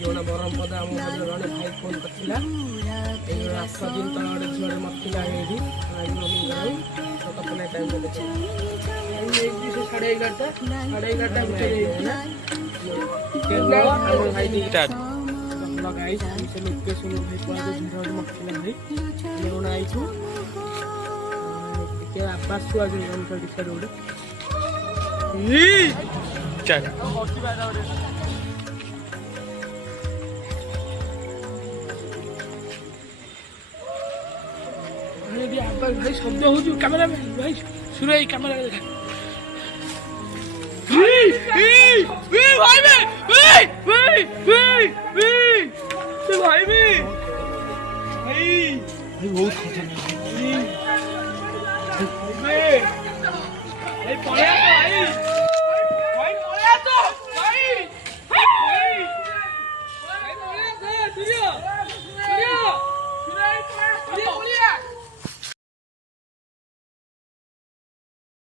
जोड़ा बरमपदा आम जड़े भाई फोन करता ये 8 दिन तक गोटे झील मरला ये कतना टाइम देखे 11:30 भाई लोकेशन भाई मरला भाई आई आवास को आज गोटे चल भाई शब्द हो कैमेरा में भाई सुनो ये कैमेरा देखा भाई बहुत खतरनाक भाई